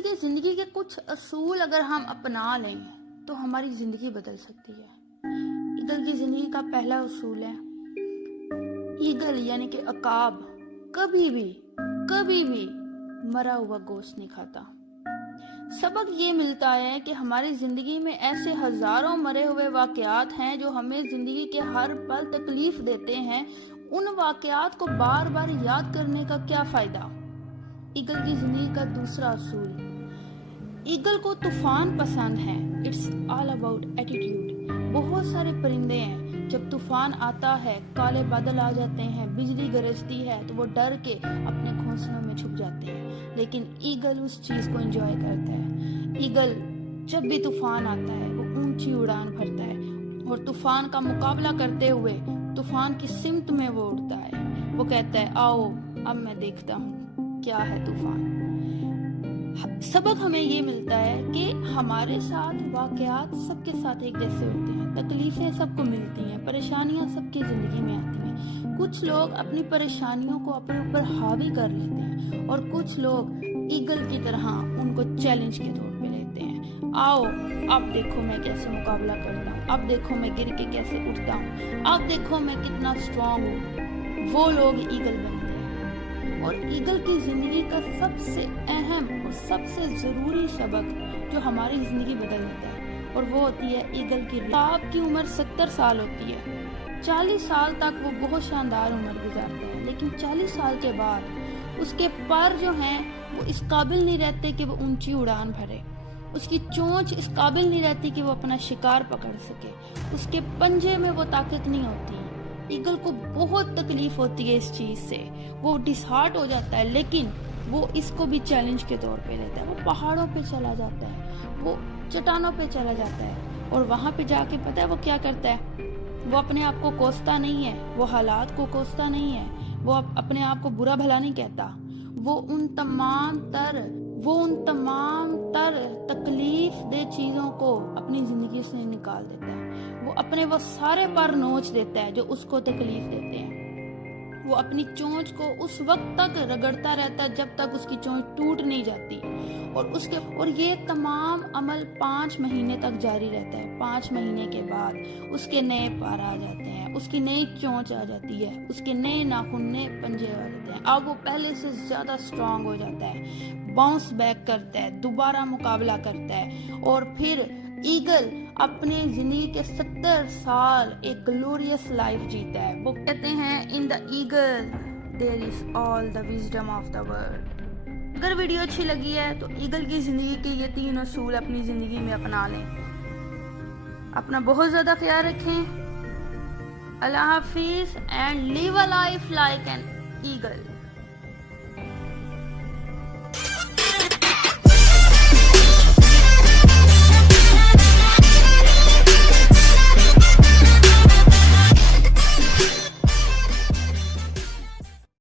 देखिए, जिंदगी के कुछ असूल अगर हम अपना लें तो हमारी जिंदगी बदल सकती है। ईगल की जिंदगी का पहला असूल है, ईगल यानी कि अकाब कभी भी मरा हुआ गोश्त नहीं खाता। सबक ये मिलता है कि हमारी जिंदगी में ऐसे हजारों मरे हुए वाकयात हैं जो हमें जिंदगी के हर पल तकलीफ देते हैं। उन वाकयात को बार बार याद करने का क्या फायदा। ईगल की जिंदगी का दूसरा असूल, ईगल को तूफान पसंद है। It's all about attitude. बहुत सारे परिंदे हैं, जब तूफान आता है, काले बादल आ जाते हैं, बिजली गरजती है तो वो डर के अपने घोंसलों में छुप जाते हैं, लेकिन ईगल उस चीज को एंजॉय करता है। ईगल जब भी तूफान आता है वो ऊंची उड़ान भरता है और तूफान का मुकाबला करते हुए तूफान की सिमत में वो उड़ता है। वो कहता है, आओ अब मैं देखता हूँ क्या है तूफान। सबक हमें ये मिलता है कि हमारे साथ वाकयात सबके साथ एक जैसे होते हैं। तकलीफें सबको मिलती हैं, परेशानियां सबकी जिंदगी में आती हैं। कुछ लोग अपनी परेशानियों को अपने ऊपर हावी कर लेते हैं और कुछ लोग ईगल की तरह उनको चैलेंज के तौर पे लेते हैं। आओ अब देखो मैं कैसे मुकाबला करता हूँ, अब देखो मैं गिर के कैसे उठता हूँ, अब देखो मैं कितना स्ट्रांग हूँ। वो लोग ईगल बनते हैं। और ईगल की जिंदगी का सबसे अहम और सबसे जरूरी सबक जो हमारी जिंदगी बदल देता है, और वो होती है ईगल की आपकी उम्र 70 साल होती है। 40 साल तक वो बहुत शानदार उम्र गुजारता है, लेकिन 40 साल के बाद उसके पर जो हैं वो इस काबिल नहीं रहते कि वो ऊंची उड़ान भरे। उसकी चोंच इस काबिल नहीं रहती कि वो अपना शिकार पकड़ सके। उसके पंजे में वो ताकत नहीं होती। ईगल को बहुत तकलीफ होती है इस चीज से, वो डिसहार्ट हो जाता है, लेकिन वो इसको भी चैलेंज के तौर पे लेता है। वो पहाड़ों पे चला जाता है, वो चट्टानों पे चला जाता है और वहां पे जाके पता है वो क्या करता है। वो अपने आप को कोसता नहीं है, वो हालात को कोसता नहीं है, वो अपने आप को बुरा भला नहीं कहता। वो उन तमाम तर तकलीफ दे चीजों को अपनी जिंदगी से निकाल देता है। वो अपने वो सारे पर नोच देता है जो उसको तकलीफ देते हैं। वो अपनी चोंच को उस वक्त तक रगड़ता रहता है जब तक उसकी चोंच टूट नहीं जाती। और ये तमाम अमल 5 महीने तक जारी रहता है। 5 महीने के बाद उसके नए पर आ जाते हैं, उसकी नई चोंच आ जाती है, उसके नए नाखून, नए पंजे आ जाते हैं। अब वो पहले से ज्यादा स्ट्रांग हो जाता है, बाउंस बैक करता है, दोबारा मुकाबला करता है और फिर ईगल अपने जिंदगी के 70 साल एक ग्लोरियस लाइफ जीता है। वो कहते हैं, in the eagle there is all the wisdom of the world. अगर वीडियो अच्छी लगी है तो ईगल की जिंदगी के ये 3 असूल अपनी जिंदगी में अपना लें। अपना बहुत ज्यादा ख्याल रखें। अल्लाह हाफिज and live a life like an eagle.